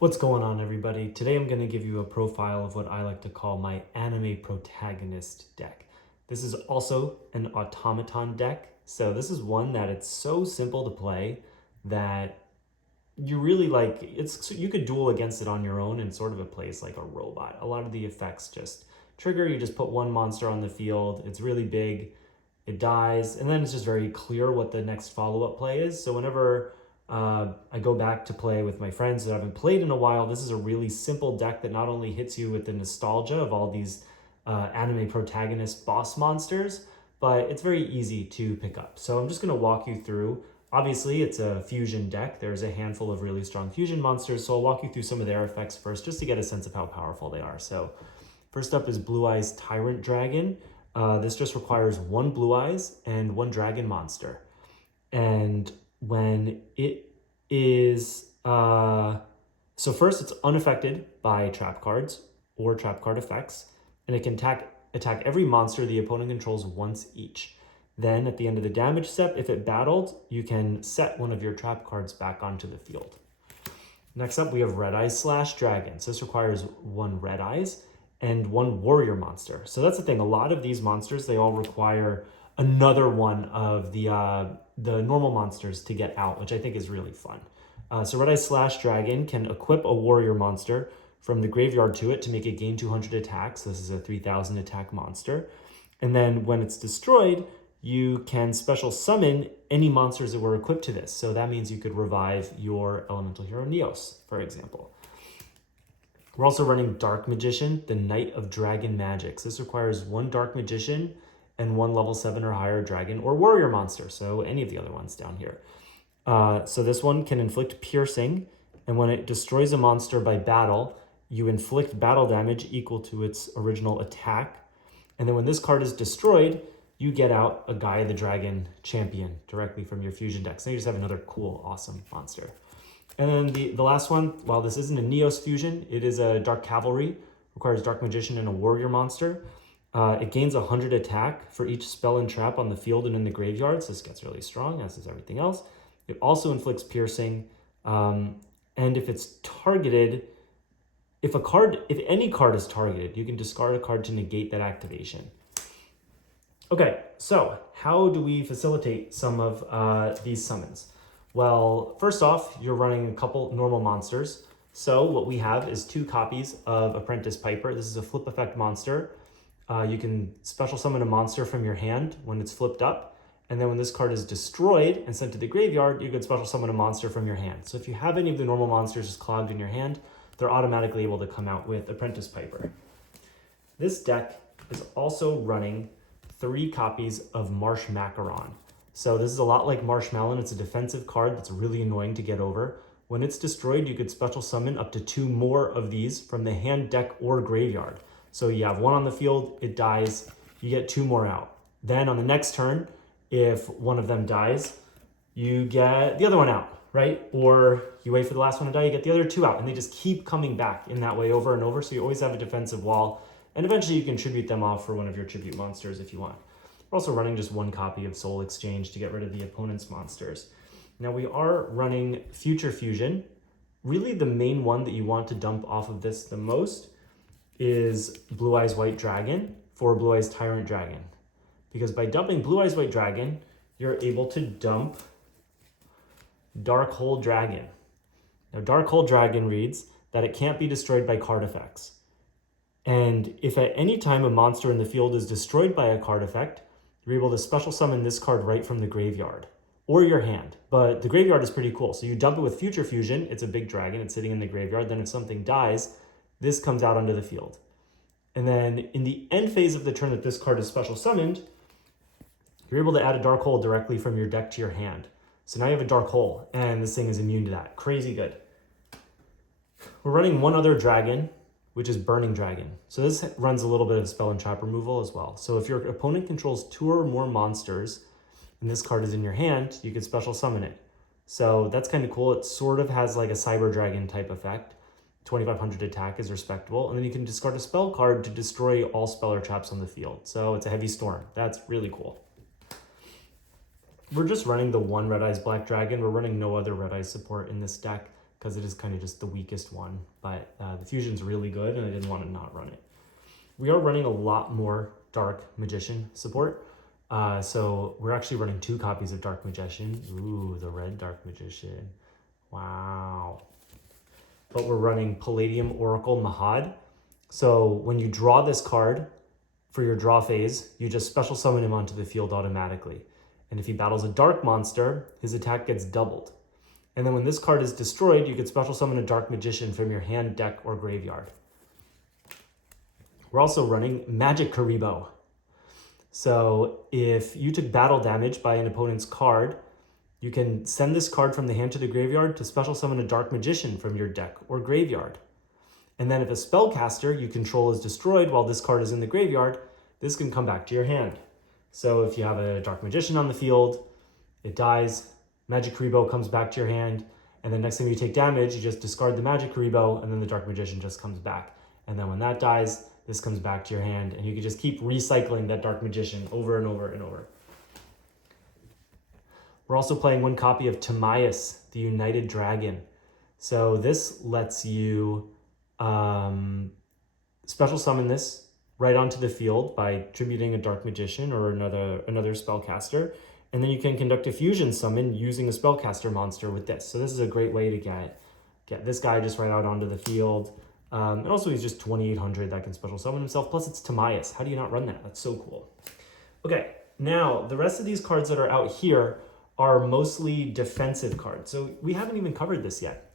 What's going on, everybody? Today I'm going to give you a profile of what I like to call my anime protagonist deck. This is also an automaton deck, so this is one that it's so simple to play that you really you could duel against it on your own and sort of it plays like a robot. A lot of the effects just trigger, you just put one monster on the field, it's really big, it dies, and then it's just very clear what the next follow-up play is. So whenever I go back to play with my friends that I haven't played in a while, this is a really simple deck that not only hits you with the nostalgia of all these anime protagonist boss monsters, but it's very easy to pick up. So I'm just going to walk you through. Obviously, it's a fusion deck. There's a handful of really strong fusion monsters, so I'll walk you through some of their effects first just to get a sense of how powerful they are. So first up is Blue Eyes Tyrant Dragon. This just requires one Blue Eyes and one Dragon monster. And when it is, so first it's unaffected by trap cards or trap card effects, and it can attack every monster the opponent controls once each. Then at the end of the damage step, if it battled, you can set one of your trap cards back onto the field. Next up, we have Red Eyes Slash Dragons. This requires one Red Eyes and one Warrior monster. So that's the thing, a lot of these monsters, they all require another one of the normal monsters to get out, which I think is really fun. So Red Eyes Slash Dragon can equip a Warrior monster from the graveyard to it to make it gain 200 attacks. This is a 3000 attack monster. And then when it's destroyed, you can special summon any monsters that were equipped to this. So that means you could revive your elemental hero Neos, for example. We're also running Dark Magician, the Knight of Dragon Magics. This requires one Dark Magician and one level 7 or higher dragon or warrior monster, so any of the other ones down here. So this one can inflict piercing, and when it destroys a monster by battle, you inflict battle damage equal to its original attack. And then when this card is destroyed, you get out a Gaia the Dragon champion directly from your fusion deck. So you just have another cool, awesome monster. And then the last one, while this isn't a Neos fusion, it is a Dark Cavalry, requires Dark Magician and a Warrior monster. It gains 100 attack for each spell and trap on the field and in the graveyard, so this gets really strong, as does everything else. It also inflicts piercing, and if it's targeted, if any card is targeted, you can discard a card to negate that activation. Okay, so how do we facilitate some of these summons? Well, first off, you're running a couple normal monsters. So what we have is 2 copies of Apprentice Piper. This is a flip effect monster. You can special summon a monster from your hand when it's flipped up. And then when this card is destroyed and sent to the graveyard, you can special summon a monster from your hand. So if you have any of the normal monsters just clogged in your hand, they're automatically able to come out with Apprentice Piper. This deck is also running 3 copies of Marsh Macaron. So this is a lot like Marshmallow. It's a defensive card that's really annoying to get over. When it's destroyed, you could special summon up to 2 more of these from the hand, deck, or graveyard. So you have 1 on the field, it dies, you get 2 more out. Then on the next turn, if one of them dies, you get the other one out, right? Or you wait for the last one to die, you get the other 2 out, and they just keep coming back in that way over and over. So you always have a defensive wall, and eventually you can tribute them off for one of your tribute monsters if you want. We're also running just 1 copy of Soul Exchange to get rid of the opponent's monsters. Now we are running Future Fusion. Really the main one that you want to dump off of this the most is Blue Eyes White Dragon for Blue Eyes Tyrant Dragon. Because by dumping Blue Eyes White Dragon, you're able to dump Dark Hole Dragon. Now Dark Hole Dragon reads that it can't be destroyed by card effects. And if at any time a monster in the field is destroyed by a card effect, you're able to special summon this card right from the graveyard or your hand. But the graveyard is pretty cool. So you dump it with Future Fusion, it's a big dragon, it's sitting in the graveyard. Then if something dies, this comes out onto the field. And then in the end phase of the turn that this card is special summoned, you're able to add a Dark Hole directly from your deck to your hand. So now you have a Dark Hole, and this thing is immune to that. Crazy good. We're running 1 other dragon, which is Burning Dragon. So this runs a little bit of spell and trap removal as well. So if your opponent controls 2 or more monsters, and this card is in your hand, you can special summon it. So that's kind of cool. It sort of has like a Cyber Dragon type effect. 2500 attack is respectable. And then you can discard a spell card to destroy all spell or traps on the field. So it's a Heavy Storm. That's really cool. We're just running the 1 Red Eyes Black Dragon. We're running no other Red Eyes support in this deck. because it is kind of just the weakest one, but the fusion's really good and I didn't want to not run it. We are running a lot more Dark Magician support. So we're actually running 2 copies of Dark Magician. Ooh, the red Dark Magician. Wow. But we're running Palladium Oracle Mahad. So when you draw this card for your draw phase, you just special summon him onto the field automatically. And if he battles a dark monster, his attack gets doubled. And then when this card is destroyed, you could special summon a Dark Magician from your hand, deck, or graveyard. We're also running Magic Karibo. So if you took battle damage by an opponent's card, you can send this card from the hand to the graveyard to special summon a Dark Magician from your deck or graveyard. And then if a spellcaster you control is destroyed while this card is in the graveyard, this can come back to your hand. So if you have a Dark Magician on the field, it dies, Magic Karibo comes back to your hand, and then next time you take damage, you just discard the Magic Karibo, and then the Dark Magician just comes back. And then when that dies, this comes back to your hand, and you can just keep recycling that Dark Magician over and over and over. We're also playing 1 copy of Timaeus, the United Dragon. So this lets you special summon this right onto the field by tributing a Dark Magician or another spellcaster, and then you can conduct a fusion summon using a spellcaster monster with this. So this is a great way to get this guy just right out onto the field. And also he's just 2,800 that can special summon himself, plus it's Timaeus. How do you not run that? That's so cool. Okay, now the rest of these cards that are out here are mostly defensive cards. So we haven't even covered this yet.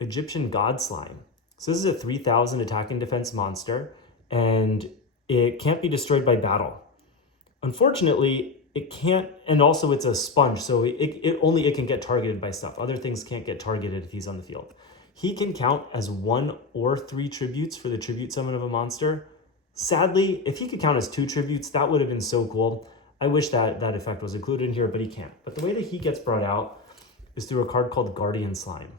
Egyptian God Slime. So this is a 3,000 attack and defense monster, and it can't be destroyed by battle. Unfortunately, it can't, and also it's a sponge, so it can get targeted by stuff. Other things can't get targeted if he's on the field. He can count as 1 or 3 tributes for the tribute summon of a monster. Sadly, if he could count as 2 tributes, that would have been so cool. I wish that effect was included in here, but he can't. But the way that he gets brought out is through a card called Guardian Slime.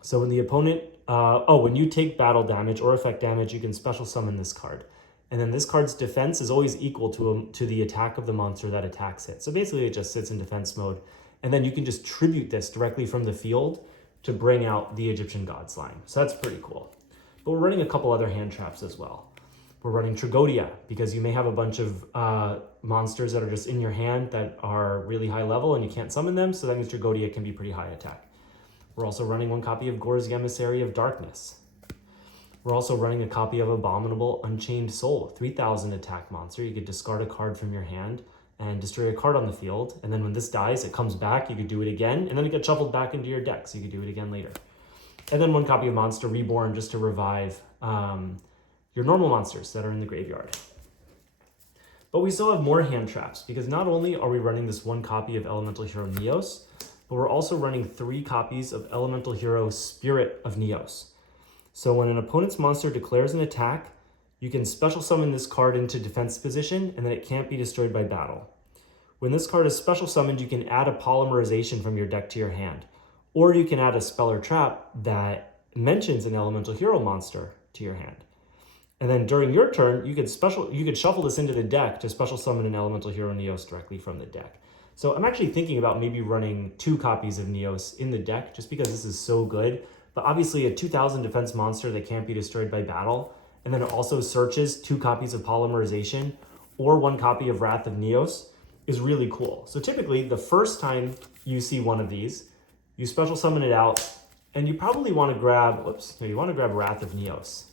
So when the opponent, when you take battle damage or effect damage, you can special summon this card. And then this card's defense is always equal to the attack of the monster that attacks it. So basically it just sits in defense mode. And then you can just tribute this directly from the field to bring out the Egyptian God Slime. So that's pretty cool. But we're running a couple other hand traps as well. We're running Tragodia because you may have a bunch of monsters that are just in your hand that are really high level and you can't summon them. So that means Tragodia can be pretty high attack. We're also running 1 copy of Gore's Emissary of Darkness. We're also running a copy of Abominable Unchained Soul, 3,000 attack monster. You could discard a card from your hand and destroy a card on the field. And then when this dies, it comes back. You could do it again, and then it gets shuffled back into your deck, so you could do it again later. And then 1 copy of Monster Reborn just to revive your normal monsters that are in the graveyard. But we still have more hand traps, because not only are we running this 1 copy of Elemental Hero Neos, but we're also running 3 copies of Elemental Hero Spirit of Neos. So when an opponent's monster declares an attack, you can special summon this card into defense position, and then it can't be destroyed by battle. When this card is special summoned, you can add a polymerization from your deck to your hand, or you can add a spell or trap that mentions an Elemental Hero monster to your hand. And then during your turn, you could shuffle this into the deck to special summon an Elemental Hero Neos directly from the deck. So I'm actually thinking about maybe running 2 copies of Neos in the deck just because this is so good. But obviously a 2,000 defense monster that can't be destroyed by battle, and then it also searches 2 copies of Polymerization or 1 copy of Wrath of Neos is really cool. So typically the first time you see one of these, you special summon it out, and you probably want to grab, Wrath of Neos.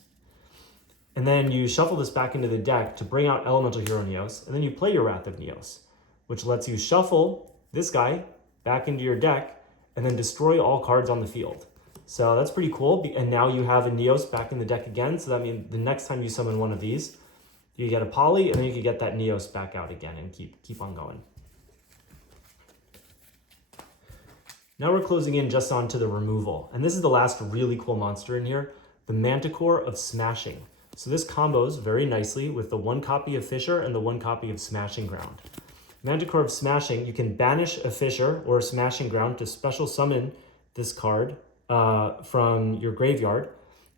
And then you shuffle this back into the deck to bring out Elemental Hero Neos, and then you play your Wrath of Neos, which lets you shuffle this guy back into your deck and then destroy all cards on the field. So that's pretty cool. And now you have a Neos back in the deck again. So that means the next time you summon one of these, you get a Poly, and then you can get that Neos back out again and keep on going. Now we're closing in just onto the removal. And this is the last really cool monster in here, the Manticore of Smashing. So this combos very nicely with the 1 copy of Fissure and the 1 copy of Smashing Ground. Manticore of Smashing, you can banish a Fissure or a Smashing Ground to special summon this card from your graveyard,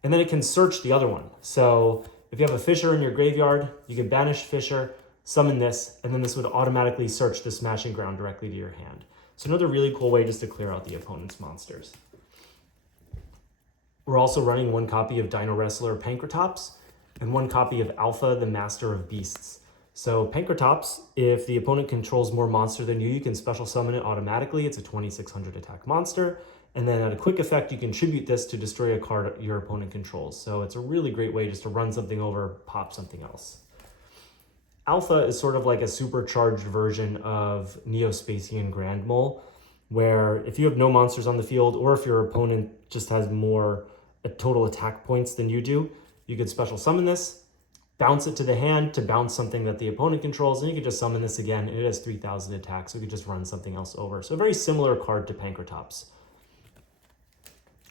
and then it can search the other one. So if you have a Fissure in your graveyard, you can banish Fissure, summon this, and then this would automatically search the Smashing Ground directly to your hand. So another really cool way just to clear out the opponent's monsters. We're also running one copy of Dino Wrestler Pankratops and one copy of Alpha, the Master of Beasts. So Pankratops, if the opponent controls more monster than you can special summon it automatically. It's a 2600 attack monster. And then at a quick effect, you can tribute this to destroy a card your opponent controls. So it's a really great way just to run something over, pop something else. Alpha is sort of like a supercharged version of Neospatian Grand Mole, where if you have no monsters on the field, or if your opponent just has more total attack points than you do, you could special summon this, bounce it to the hand to bounce something that the opponent controls, and you could just summon this again, and it has 3000 attack, so you could just run something else over. So a very similar card to Pankratops.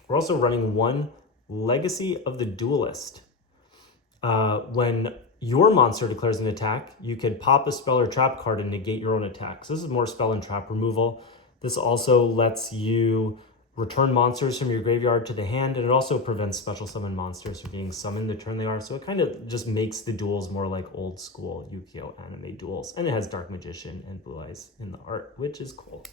We're also running one Legacy of the Duelist. When your monster declares an attack, you could pop a spell or trap card and negate your own attack. So this is more spell and trap removal. This also lets you return monsters from your graveyard to the hand, and it also prevents special summon monsters from being summoned the turn they are. So it kind of just makes the duels more like old school Yu-Gi-Oh! Anime duels. And it has Dark Magician and Blue Eyes in the art, which is cool.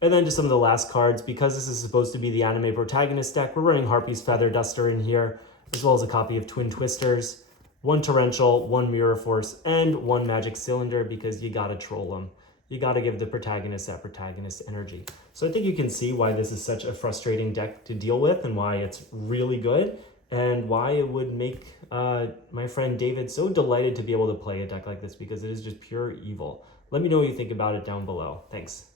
And then just some of the last cards. Because this is supposed to be the Anime Protagonist deck, we're running Harpy's Feather Duster in here, as well as a copy of Twin Twisters, one Torrential, one Mirror Force, and one Magic Cylinder, because you gotta troll them. You gotta give the protagonist that protagonist energy. So I think you can see why this is such a frustrating deck to deal with, and why it's really good, and why it would make my friend David so delighted to be able to play a deck like this, because it is just pure evil. Let me know what you think about it down below. Thanks.